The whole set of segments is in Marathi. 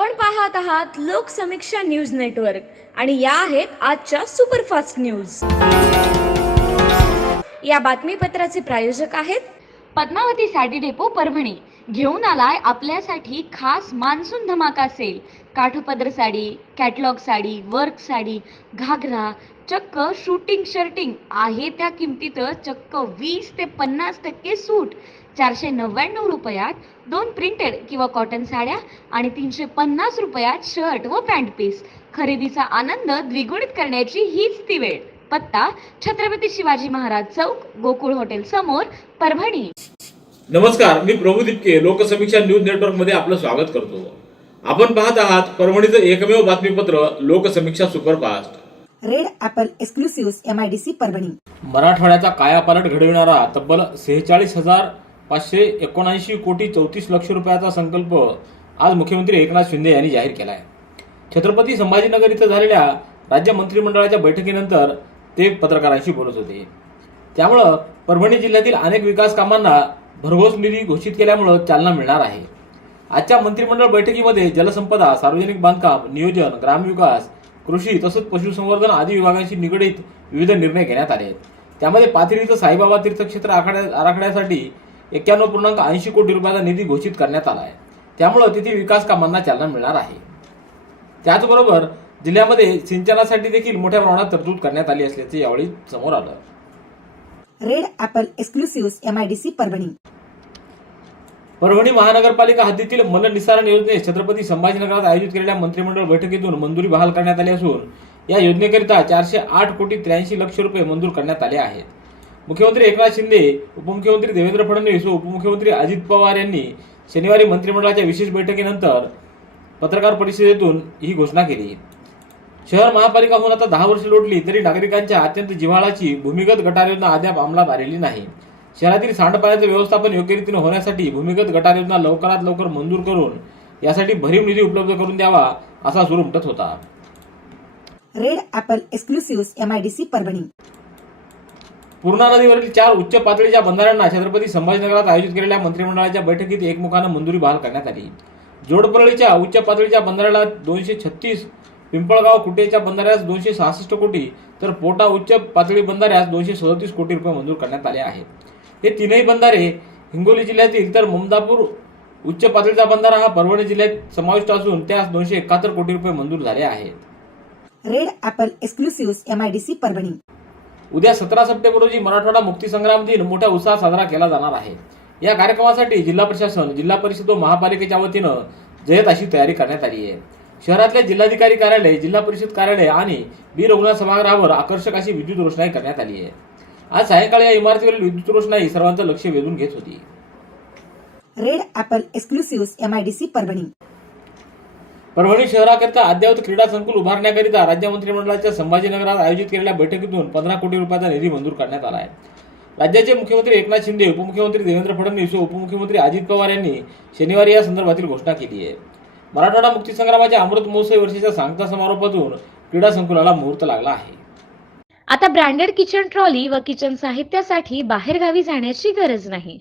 आपण पाहत आहात लोकसमीक्षा न्यूज नेटवर्क आणि या आहेत आजच्या सुपरफास्ट न्यूज। या बातमीपत्राचे प्रायोजक आहेत पद्मावती साडी डेपो परभणी। घेऊन आलाय आपल्यासाठी खास मान्सून धमाका सेल। काठपदर साडी, कॅटलॉग साडी, वर्क साडी, घागरा, चक्क शूटिंग शर्टिंग आहे त्या किमतीत चक्क 20 ते 50% सूट। 499 रुपयात 2 प्रिंटेड किंवा कॉटन साड्या आणि 350 रुपयात शर्ट व पॅन्ट पीस। खरेदीचा आनंद द्विगुणित करण्याची हीच ती वेळ। पत्ता छत्रपती शिवाजी महाराज चौक, गोकुळ हॉटेल समोर, परभणी। नमस्कार, मी प्रभू दिपके लोकसमीक्षा न्यूज नेटवर्क मध्ये आपलं स्वागत करतो। आपण पाहत आहात परभणीचं एकमेव बातमीपत्र Loksamiksha superfast. Red apple exclusive MIDC Parbhani. मराठवाड्याचा कायापालट घडविणारा तब्बल 46,579 कोटी 34 लक्ष रुपयाचा संकल्प आज मुख्यमंत्री एकनाथ शिंदे यांनी जाहीर केला आहे। छत्रपती संभाजीनगर इथं झालेल्या राज्य मंत्रिमंडळाच्या बैठकीनंतर ते पत्रकारांशी बोलत होते। त्यामुळे परभणी जिल्ह्यातील अनेक विकास कामांना भरघोस निधी घोषित केल्यामुळे चालना मिळणार आहे। आजच्या मंत्रिमंडळ बैठकीमध्ये जलसंपदा, सार्वजनिक बांधकाम, नियोजन, ग्रामविकास, कृषी तसंच पशुसंवर्धन आदी विभागांशी निगडीत विविध निर्णय घेण्यात आले आहेत। त्यामध्ये पाथरी इथं साईबाबा तीर्थक्षेत्र आराखड्यासाठी 91.80 कोटी रुपयाचा निधी घोषित करण्यात आला आहे। त्यामुळे तिथे विकास कामांना चालना मिळणार आहे। त्याचबरोबर जिल्ह्यामध्ये सिंचनासाठी देखील मोठ्या प्रमाणात तरतूद करण्यात आली असल्याचे यावेळी समोर आलं। Red apple exclusive MIDC Parbhani. Parbhani महानगरपालिका हद्दीतील मलनिस्सारण योजनेस छत्रपती संभाजीनगरात आयोजित केलेल्या मंत्रिमंडळ बैठकीतून मंजुरी बहाल करण्यात आली असून या योजनेकरिता 408 कोटी 83 लक्ष रुपये मंजूर करण्यात आले आहेत। मुख्यमंत्री एकनाथ शिंदे, उपमुख्यमंत्री देवेंद्र फडणवीस व उपमुख्यमंत्री अजित पवार यांनी शनिवारी मंत्रिमंडळाच्या विशेष बैठकीनंतर पत्रकार परिषदेतून ही घोषणा केली। शहर महापालिका होऊन आता 10 वर्ष लोटली तरी नागरिकांच्या अत्यंत जिव्हाळाची भूमिगत गटार योजना अद्याप अंमलात आलेली नाही। शहरातील सांडपाण्याचे व्यवस्थापन योग्य रीतीने होण्यासाठी भूमिगत गटार योजना लवकरात लवकर मंजूर करून यासाठी भरीव निधी उपलब्ध करून द्यावा असा सूर उमटत होता। Red apple exclusive MIDC Parbhani. Purna नदीवरील 4 उच्च पातळीच्या बंधाऱ्यांना छत्रपती संभाजीनगरात आयोजित केलेल्या मंत्रिमंडळाच्या बैठकीत एकमुखानं मंजुरी बहाल करण्यात आली। जोडपरळीच्या उच्च पातळीच्या बंधाऱ्याला 236, पिंपळगाव कुटेच्या बंधाऱ्यास 266 कोटी तर पोटा उच्च पातळी बंधाऱ्यास 237 कोटी रुपये मंजूर करण्यात आले आहेत। हे तीनही बंधारे हिंगोली जिल्ह्यातील तर ममदापूर उच्च पातळीचा बंधारा हा परभणी जिल्ह्यात समाविष्ट असून त्यास 271 कोटी रुपये मंजूर झाले आहेत। Red apple exclusive MIDC Parbhani. उद्या 17 सप्टेंबर रोजी मराठवाडा मुक्तीसंग्राम दिन मोठ्या उत्साहात साजरा केला जाणार आहे। या कार्यक्रमासाठी जिल्हा प्रशासन, जिल्हा परिषद व महापालिकेच्या वतीनं जय्यत अशी तयारी करण्यात आली आहे। शहरातल्या जिल्हाधिकारी कार्यालय, जिल्हा परिषद कार्यालय आणि बी रुग्णालय सभागृहावर आकर्षक अशी विद्युत रोषणाई करण्यात आली आहे। आज सायंकाळी या इमारतीवरील विद्युत रोषणाई सर्वांचं लक्ष वेधून घेत होती। Red apple exclusive MIDC Parbhani. Parbhani शहराकरिता अद्ययावत क्रीडा संकुल उभारण्याकरिता राज्य मंत्रिमंडळाच्या संभाजीनगरात आयोजित केलेल्या बैठकीतून 15 कोटी रुपयाचा निधी मंजूर करण्यात आला आहे। राज्याचे मुख्यमंत्री एकनाथ शिंदे, उपमुख्यमंत्री देवेंद्र फडणवीस व उपमुख्यमंत्री अजित पवार यांनी शनिवारी या संदर्भातील घोषणा केली आहे। मराठवाडा मुक्तीसंग्रामाच्या अमृत महोत्सवी वर्षाच्या सांगता समारोपातून क्रीडा संकुलाला मुहूर्त लागला आहे। आता ब्रँडेड किचन ट्रॉली व किचन साहित्यासाठी बाहेरगावी जाण्याची गरज नाही।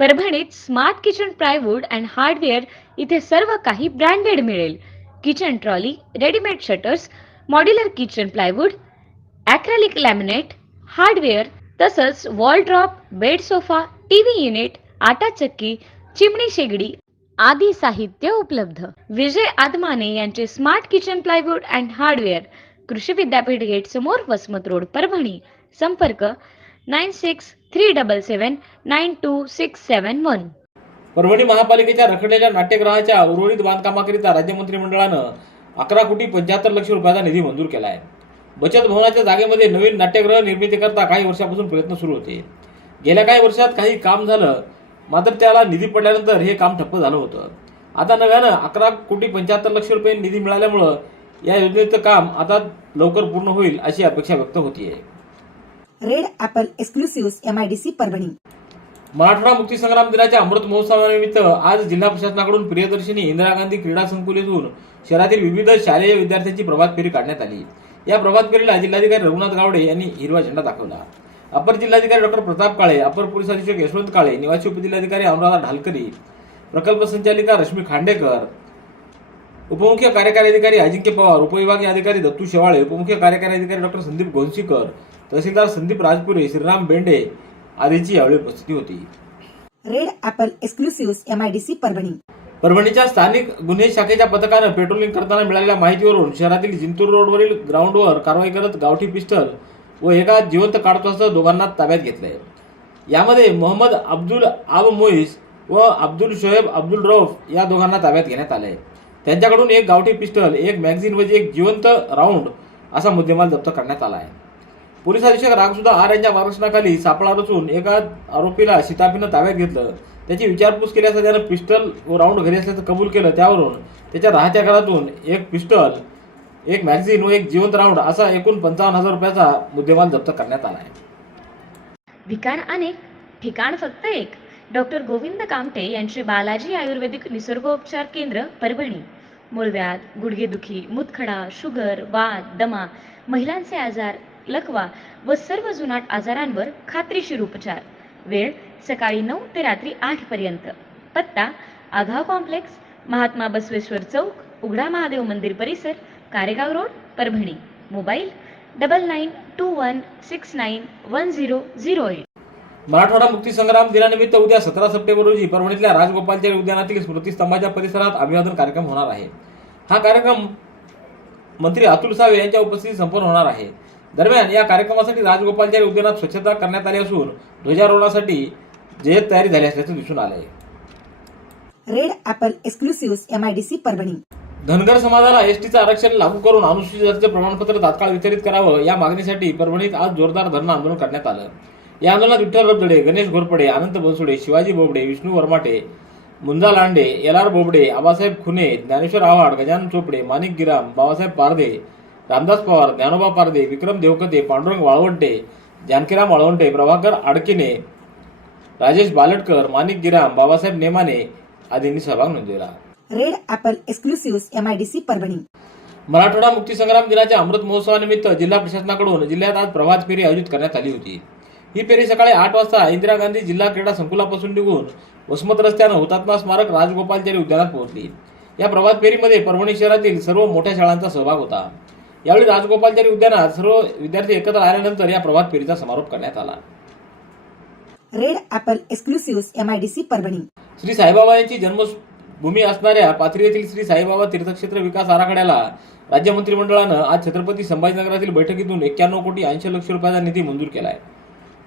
परभणीत smart kitchen plywood and hardware इथे सर्व काही ब्रँडेड मिळेल। Kitchen trolley, readymade shutters, modular kitchen plywood, acrylic laminate, hardware तसंच wall drop, bed sofa, TV unit, आटा चक्की, चिमणी शेगडी आदी साहित्य उपलब्ध। विजय आदमाने यांचे smart kitchen plywood and hardware, कृषी विद्यापीठ गेट समोर, वसमत रोड, परभणी। संपर्क 9637792671। परभणी महापालिकेच्या रखडलेल्या नाट्यगृहाच्या उर्वरित बांधकामाकरिता राज्य मंत्रिमंडळानं 11 कोटी 75 लक्ष रुपयाचा निधी मंजूर केला आहे। बचत भवनाच्या जागेमध्ये नवीन नाट्यगृह निर्मितीकरता काही वर्षापासून प्रयत्न सुरू होते। गेल्या काही वर्षात काही काम झालं, मात्र त्याला निधी पडल्यानंतर हे काम ठप्प झालं होतं। आता नव्यानं 11 कोटी 75 लक्ष रुपये निधी मिळाल्यामुळं या योजनेचं काम आता लवकर पूर्ण होईल अशी अपेक्षा व्यक्त होतीये। Red apple exclusive MIDC Parbhani. Marathwada मुक्तीसंग्राम दिनाच्या अमृत महोत्सवानिमित्त आज जिल्हा प्रशासनाकडून प्रियदर्शिनी इंदिरा गांधी क्रीडा संकुल येथून शहरातील विविध शालेय विद्यार्थ्यांची प्रभात फेरी काढण्यात आली। या प्रभात फेरीला जिल्हाधिकारी रघुनाथ गावडे यांनी हिरवा झेंडा दाखवला। अपर जिल्हाधिकारी डॉक्टर प्रताप काळे, अपर पोलीस अधीक्षक यशवंत काळे, निवासी उपजिल्हाधिकारी अनुराधा ढालकरी, प्रकल्प संचालिका रश्मी खांडेकर, उपमुख्य कार्यकारी अधिकारी अजिंक्य पवार, उपविभागीय अधिकारी दत्तू शेवाळे, उपमुख्य कार्यकारी अधिकारी डॉक्टर संदीप घोणसीकर, तहसीलदार संदीप राजपुरे, श्रीराम बेंडे आदींची यावेळी उपस्थिती होती. Red apple exclusive MIDC Parbhani. परभणीच्या स्थानिक गुन्हे शाखेच्या पथकानं पेट्रोलिंग करताना मिळालेल्या माहितीवरून शहरातील जिंतूर रोडवरील ग्राउंडवर कारवाई करत गावठी पिस्टल व एका जिवंत काडतुसासह दोघांना ताब्यात घेतलंय. यामध्ये मोहम्मद अब्दुल आब मोईस व अब्दुल शोएब अब्दुल रौफ या दोघांना ताब्यात घेण्यात आले. त्यांच्याकडून एक गावठी पिस्टल, एक मॅगझिन व एक जिवंत राऊंड असा मुद्देमाल जप्त करण्यात आला आहे. पोलीस अधीक्षक रागसुद्धा आर यांच्या मार्गदर्शनाखाली सापळा रचून एका आरोपीला शिताफीनं ताब्यात घेतलं. त्याची विचारपूस केली असता त्यानं पिस्टल व राऊंड घरी असल्याचं कबूल केलं. त्यावरून त्याच्या राहत्या घरातून एक पिस्टल, एक मॅगझिन व एक जिवंत राऊंड असा एकूण 55,000 रुपयाचा मुद्देमाल जप्त करण्यात आला आहे. ठिकाण अनेक, ठिकाण फक्त एक. डॉक्टर गोविंद कामटे यांचे बालाजी आयुर्वेदिक निसर्गोपचार केंद्र परभणी. मूळव्याध, गुडघेदुखी, मूतखडा, शुगर, वात, दमा, महिलांचे आजार, लकवा व सर्व जुनाट आजारांवर खात्रीशीर उपचार. वेळ सकाळी 9 ते रात्री 8 पर्यंत. पत्ता आघाव कॉम्प्लेक्स, महात्मा बसवेश्वर चौक, उघडा महादेव मंदिर परिसर, कारेगाव रोड, परभणी. मोबाईल 9921691008. मराठवाडा मुक्तीसंग्राम दिनानिमित्त उद्या 17 सप्टेंबर रोजी परभणीतल्या राजगोपालचारी उद्यानातील स्मृतिस्तंभाच्या परिसरात अभिवादन कार्यक्रम होणार आहे. हा कार्यक्रम मंत्री अतुल सावे यांच्या उपस्थितीत संपन्न होणार आहे. दरम्यान या कार्यक्रमासाठी राजगोपालचारी उद्यानात स्वच्छता करण्यात आली असून ध्वजारोहणासाठी जय्यत तयारी झाली असल्याचं दिसून आलंय. Red apple exclusive MIDC Parbhani. Dhangar समाजाला एसटीचं आरक्षण लागू करून अनुसूचित जातीचे प्रमाणपत्र तात्काळ वितरित करावं या मागणीसाठी परभणीत आज जोरदार धरणं आंदोलन करण्यात आलं. या आंदोलनात विठ्ठल रबदडे, गणेश घोरपडे, अनंत बनसोडे, शिवाजी बोबडे, विष्णू वरमाटे, मुंजा लांडे, LR बोबडे, आबासाहेब खुने, ज्ञानेश्वर आव्हाड, गजानन चोपडे, माणिक गिराम, बाबासाहेब पारदे, रामदास पवार, ज्ञानोबा पारदे, विक्रम देवकते, पांडुरंग वाळवंटे, जानकीराम वाळवंटे, प्रभाकर आडकिने, राजेश बालटकर, माणिक गिराम, बाबासाहेब नेमाने आदींनी सहभाग नोंदवला. Red apple exclusive MIDC Parbhani. Marathwada मुक्तीसंग्राम दिनाच्या अमृत महोत्सवानिमित्त जिल्हा प्रशासनाकडून जिल्ह्यात आज प्रभात फेरी आयोजित करण्यात आली होती. ही फेरी सकाळी 8 वाजता इंदिरा गांधी जिल्हा क्रीडा संकुलापासून निघून वसमत रस्त्यानं हुतात्मा स्मारक राजगोपालचारी उद्यानात पोहोचली. या प्रभात फेरीमध्ये परभणी शहरातील सर्व मोठ्या शाळांचा सहभाग होता. यावेळी राजगोपालचारी उद्यानात सर्व विद्यार्थी एकत्र आल्यानंतर या प्रभात फेरीचा समारोप करण्यात आला. Red apple exclusive MIDC Parbhani. Shri Saibaba यांची जन्मभूमी असणाऱ्या पाथरी येथील श्री साईबाबा तीर्थक्षेत्र विकास आराखड्याला राज्य मंत्रिमंडळानं आज छत्रपती संभाजीनगरातील बैठकीतून 91,80,00,000 रुपयाचा निधी मंजूर केला आहे.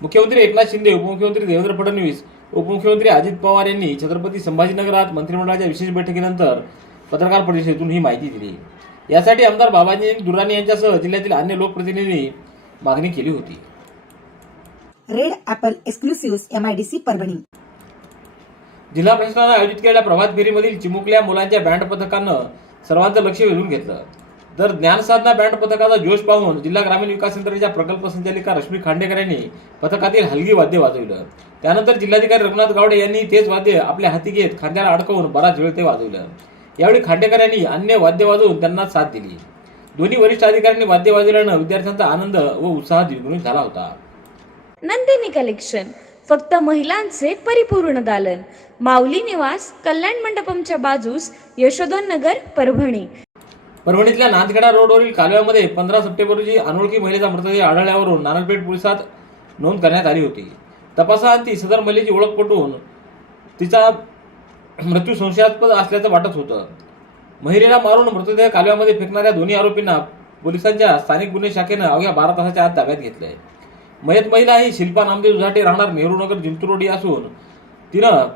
मुख्यमंत्री एकनाथ शिंदे, उपमुख्यमंत्री देवेंद्र फडणवीस, उपमुख्यमंत्री अजित पवार यांनी छत्रपती संभाजीनगरात मंत्रिमंडळाच्या विशेष बैठकीनंतर पत्रकार परिषदेतून ही माहिती दिली. यासाठी आमदार बाबाजी दुर्राणी यांच्यासह जिल्ह्यातील अन्य लोकप्रतिनिधींनी मागणी केली होती. Red apple exclusive MIDC Parbhani. जिल्हा प्रशासनानं आयोजित केलेल्या प्रभात फेरीमधील चिमुकल्या मुलांच्या बँड पथकानं सर्वांचं लक्ष वेधून घेतलं. तर ज्ञानसाधना बँड पथकाचा जोश पाहून जिल्हा ग्रामीण विकास यंत्रणेच्या प्रकल्प संचालिका रश्मी खांडेकर यांनी पथकातील हलगी वाद्य वाजवलं. त्यानंतर जिल्हाधिकारी रघुनाथ गावडे यांनी तेच वाद्य आपल्या हाती घेत खांद्याला अडकवून बराच वेळ ते वाजवलं. यावेळी खांडेकर यांनी अन्य वाद्य वाजवून त्यांना साथ दिली. दोन्ही वरिष्ठ अधिकाऱ्यांनी वाद्य वाजवल्यानं विद्यार्थ्यांचा आनंद व उत्साह द्विगुणित झाला होता. नंदिनी कलेक्शन, फक्त महिलांचे परिपूर्ण दालन. माऊली निवास, कल्याण मंडपमच्या बाजूस, यशोधन नगर, परभणी. परभणीतल्या नांदखेडा रोडवरील कालव्यामध्ये 15 सप्टेंबर रोजी अनोळखी महिलेचा मृतदेह आढळल्यावरून नानलपेठ पोलिसात नोंद करण्यात आली होती. तपासाअंती सदर महिलेची ओळख पटवून तिचा मृत्यू संशयास्पद असल्याचं वाटत होतं. महिलेला मारून मृतदेह कालव्यामध्ये फेकणाऱ्या दोन्ही आरोपींना पोलिसांच्या स्थानिक गुन्हे शाखेनं अवघ्या 12 तासाच्या आत ताब्यात घेतलंय. मयत महिला ही शिल्पा नामदेव दुधाटे, राहणार नेहरूनगर, जिंतूर रोड असून तिनं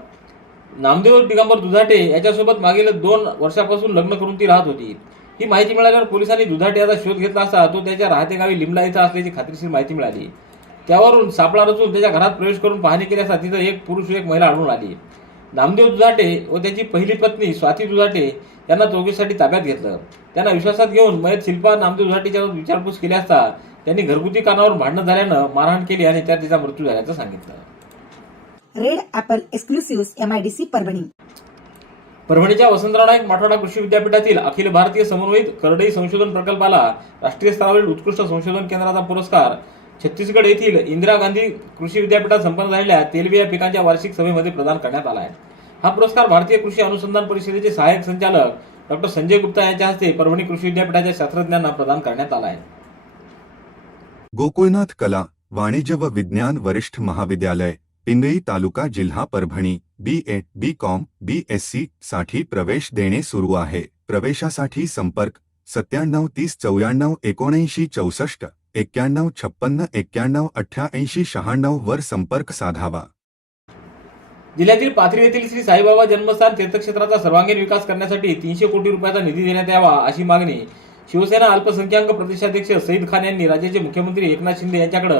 नामदेव दिगंबर दुधाटे याच्यासोबत मागील 2 वर्षापासून लग्न करून ती राहत होती. ही माहिती मिळाल्यावर पोलिसांनी दुधाटे याचा शोध घेतला असता तो त्याच्या राहते गावी लिमला इथं असल्याची खात्रीशीर माहिती मिळाली. त्यावरून सापळा रचून त्याच्या घरात प्रवेश करून पाहणी केली असता तिथं एक पुरुष व एक महिला आढळून आली. नामदेव दुधाटे व त्याची पहिली पत्नी स्वाती दुधाटे यांना चौकशीसाठी ताब्यात घेतलं. त्यांना विश्वासात घेऊन मयत शिल्पा नामदेव दुधाटेच्या विचारपूस केली असता त्यांनी घरगुती कारणावर भांडण झाल्यानं मारहाण केली आणि त्यात तिचा मृत्यू झाल्याचं सांगितलं. Red apple exclusive MIDC Parbhani. परभणीच्या वसंतराव नाईक मराठवाडा कृषी विद्यापीठातील अखिल भारतीय समन्वयित करडई संशोधन प्रकल्पाला राष्ट्रीय स्तरावरील उत्कृष्ट संशोधन केंद्राचा पुरस्कार छत्तीसगड येथील इंदिरा गांधी कृषी विद्यापीठात संपन्न झालेल्या तेलबिया पिकांच्या वार्षिक सभेमध्ये प्रदान करण्यात आला आहे. हा पुरस्कार भारतीय कृषी अनुसंधान परिषदेचे सहाय्यक संचालक डॉक्टर संजय गुप्ता यांच्या हस्ते परभणी कृषी विद्यापीठाच्या शास्त्रज्ञांना प्रदान करण्यात आला आहे. गोकुळनाथ कला वाणिज्य व विज्ञान वरिष्ठ महाविद्यालय पिंगळी तालुका जिल्हा परभणी BA BCom BSc साठी प्रवेश देणे सुरू आहे. प्रवेशासाठी संपर्क 97 30 94 79 64 91 56 91 88 96 वर संपर्क साधावा. जिल्ह्यातील पाथरी येथील श्री साईबाबा जन्मस्थान तीर्थक्षेत्राचा सर्वांगीण विकास करण्यासाठी 300 कोटी रुपयाचा निधी देण्यात यावा अशी मागणी शिवसेना अल्पसंख्याक प्रदेशाध्यक्ष सईद खान यांनी राज्याचे मुख्यमंत्री एकनाथ शिंदे यांच्याकडे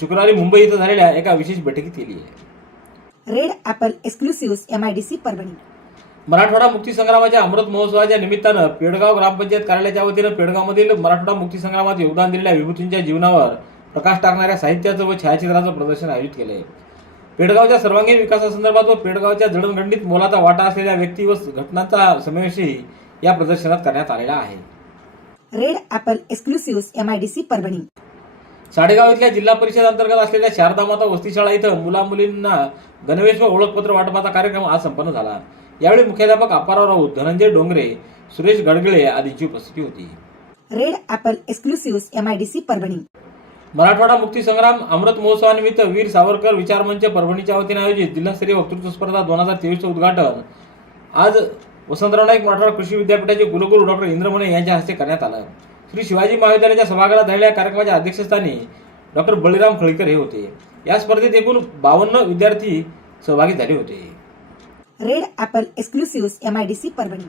शुक्रवारी मुंबई इथं झालेल्या एका विशेष बैठकीत केली आहे. Red apple exclusive MIDC Parbhani. Marathwada मुक्ती संग्रामाच्या अमृत महोत्सवाच्या निमित्तानं पेडगाव ग्रामपंचायत कार्यालयाच्या वतीनं पेडगावमधील मराठवाडा मुक्ती संग्रामात योगदान दिलेल्या विभूतींच्या जीवनावर प्रकाश टाकणाऱ्या साहित्याचं व छायाचित्राचं प्रदर्शन आयोजित केलं आहे. पेडगावच्या सर्वांगीण विकासासंदर्भात व पेडगावच्या जडणघडणीत मोलाचा वाटा असलेल्या व्यक्ती व घटनांचा समावेशही या प्रदर्शनात करण्यात आलेला आहे. Red apple exclusive MIDC Parbhani. Sadegaon इथल्या जिल्हा परिषद अंतर्गत असलेल्या शारदा माता वस्तीशाळा इथं मुला-मुलींना गणवेश व ओळखपत्र वाटपाचा कार्यक्रम आज संपन्न झाला. यावेळी मुख्याध्यापक अप्पाराव राऊत, धनंजय डोंगरे, सुरेश गडगळे आदींची उपस्थिती होती. Red apple exclusive MIDC Parbhani. Marathwada मुक्ती संग्राम अमृत महोत्सवानिमित्त वीर सावरकर विचार मंच परभणीच्या वतीने आयोजित जिल्हास्तरीय वक्तृत्व स्पर्धा 2023चं उद्घाटन आज वसंतराव नाईक मराठवाडा कृषी विद्यापीठाचे कुलगुरू डॉक्टर इंद्रमणे यांच्या हस्ते करण्यात आलं. श्री शिवाजी महाविद्यालयाच्या सभागृहात झालेल्या कार्यक्रमाच्या अध्यक्षस्थानी डॉक्टर बळीराम खळीकर हे होते. या स्पर्धेत एकूण 52 विद्यार्थी सहभागी झाले होते. Red apple exclusive MIDC Parbhani.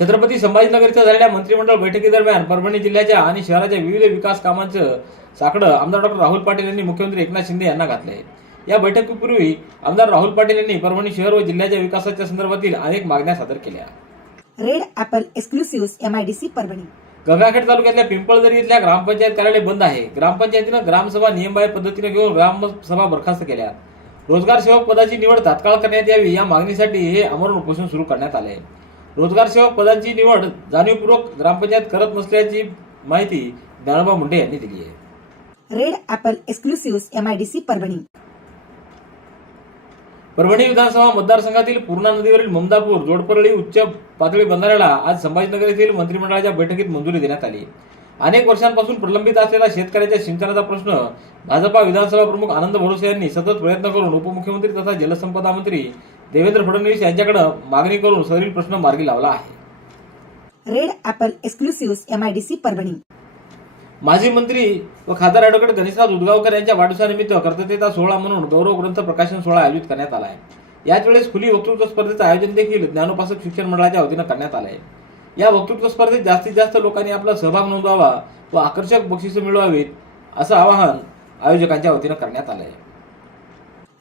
Chhatrapati Sambhajinagar इथं झालेल्या मंत्रिमंडळ बैठकीदरम्यान परभणी जिल्ह्याच्या आणि शहराच्या विविध विकास कामांचं साकडं आमदार डॉक्टर राहुल पाटील यांनी मुख्यमंत्री एकनाथ शिंदे यांना घातलंय. या बैठकीपूर्वी आमदार राहुल पाटील यांनी परभणी शहर व जिल्ह्याच्या विकासाच्या संदर्भातील अनेक मागण्या सादर केल्या. Red apple exclusive MIDC Parbhani. Gangakhed तालुक्यातल्या पिंपळदरी इथल्या ग्रामपंचायत कार्यालय बंद आहे. ग्रामपंचायतीनं ग्रामसभा नियमबाह्य पद्धतीने घेऊन ग्रामसभा बरखास्त केल्या. रोजगार सेवक पदाची निवड तात्काळ करण्यात यावी या मागणीसाठी हे आमरण उपोषण सुरू करण्यात आले. रोजगार सेवक पदांची निवड जाणीवपूर्वक ग्रामपंचायत करत नसल्याची माहिती ज्ञानोबा मुंडे यांनी दिली आहे. Red apple exclusive MIDC Parbhani. Parbhani विधानसभा मतदारसंघातील पूर्णा नदीवरील ममदापूर जोडपरळी उच्च पातळी बंधाऱ्याला आज संभाजीनगर येथील मंत्रिमंडळाच्या बैठकीत मंजुरी देण्यात आली. अनेक वर्षांपासून प्रलंबित असलेला शेतकऱ्यांच्या सिंचनाचा प्रश्न भाजपा विधानसभा प्रमुख आनंद भरोसे यांनी सतत प्रयत्न करून उपमुख्यमंत्री तथा जलसंपदा मंत्री देवेंद्र फडणवीस यांच्याकडे मागणी करून सदरील प्रश्न मार्गी लावला आहे. Red apple exclusive MIDC Parbhani. माजी मंत्री व खासदार ॲडव्होकेट गणेशनाथ उदगावकर यांच्या वाढदिवसानिमित्त कर्तव्यता सोहळा म्हणून गौरव ग्रंथ प्रकाशन सोहळा आयोजित करण्यात आला आहे. याच वेळेस खुली वक्तृत्व स्पर्धेचं आयोजन देखील ज्ञानोपासक शिक्षण मंडळाच्या वतीनं करण्यात आलं आहे. या वक्तृत्व स्पर्धेत जास्तीत जास्त लोकांनी आपला सहभाग नोंदवावा व आकर्षक बक्षिसं मिळवावीत असं आवाहन आयोजकांच्या वतीनं करण्यात आलं आहे.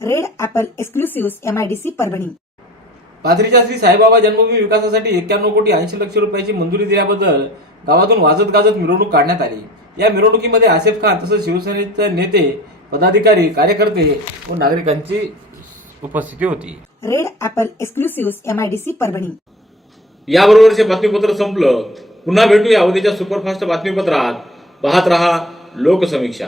Red apple exclusive MIDC Parbhani. पाथरीच्या श्री साईबाबा जन्मभूमी विकासासाठी 91 कोटी 80 लक्ष रुपयाची मंजुरी दिल्याबद्दल गावातून वाजत गाजत मिरवणूक काढण्यात आली. या मिरवणुकीमध्ये आसेफ खान तसंच शिवसेनेचे नेते, पदाधिकारी, कार्यकर्ते व नागरिकांची उपस्थिती होती. Red apple exclusive MIDC Parbhani. याबरोबरचे बातमीपत्र संपलं. पुन्हा भेटूया उद्याच्या सुपरफास्ट बातमीपत्रात. पाहत रहा लोकसमीक्षा.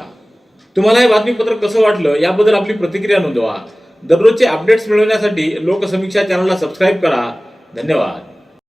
तुम्हाला हे बातमीपत्र कसं वाटलं याबद्दल आपली प्रतिक्रिया नोंदवा. दररोजचे अपडेट्स मिळवण्यासाठी लोकसमीक्षा चॅनलला सबस्क्राईब करा. धन्यवाद.